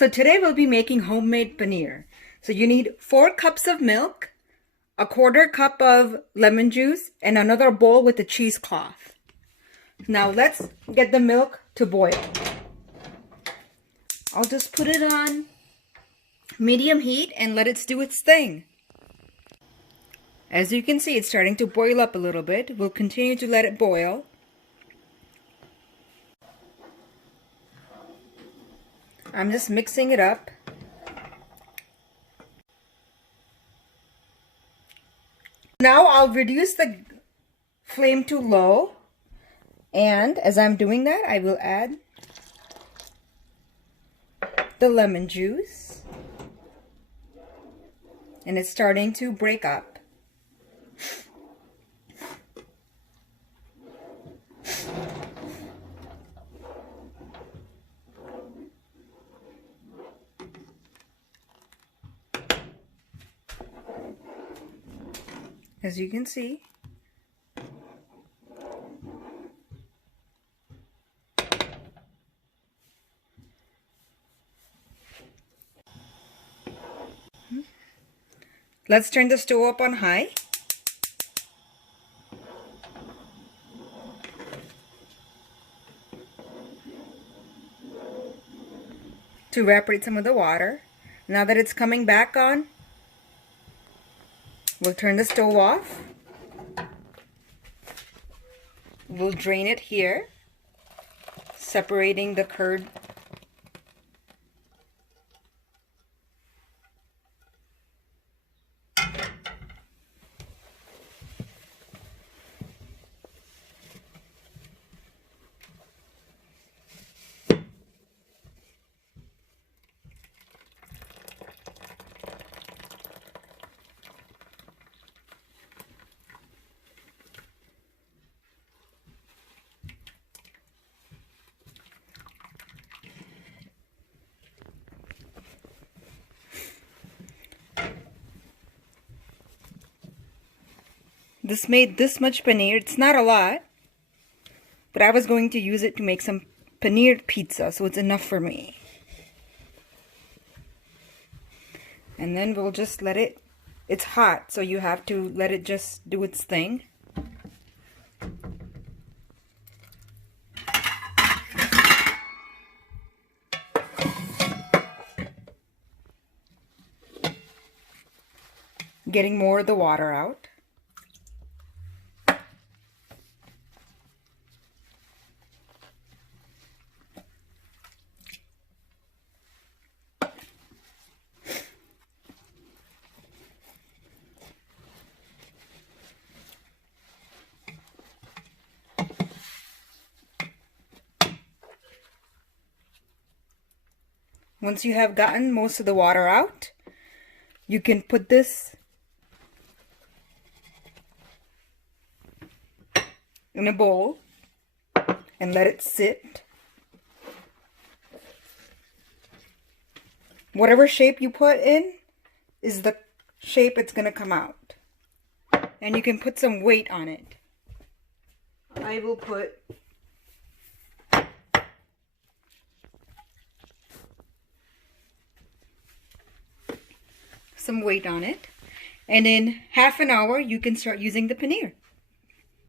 So today we'll be making homemade paneer. So you need 4 cups of milk, a 1/4 cup of lemon juice, and another bowl with a cheesecloth. Now let's get the milk to boil. I'll just put it on medium heat and let it do its thing. As you can see, it's starting to boil up a little bit. We'll continue to let it boil. I'm just mixing it up. Now I'll reduce the flame to low, and as I'm doing that, I will add the lemon juice, and it's starting to break up. As you can see, let's turn the stove up on high. To evaporate some of the water. Now that it's coming back on, we'll turn the stove off. We'll drain it here, separating the curd. This made this much paneer. It's not a lot, but I was going to use it to make some paneer pizza, so it's enough for me. And then we'll just let it, it's hot, so you have to let it just do its thing. Getting more of the water out. Once you have gotten most of the water out, you can put this in a bowl and let it sit. Whatever shape you put in is the shape it's going to come out. And you can put some weight on it. I will put some weight on it, and in half an hour you can start using the paneer.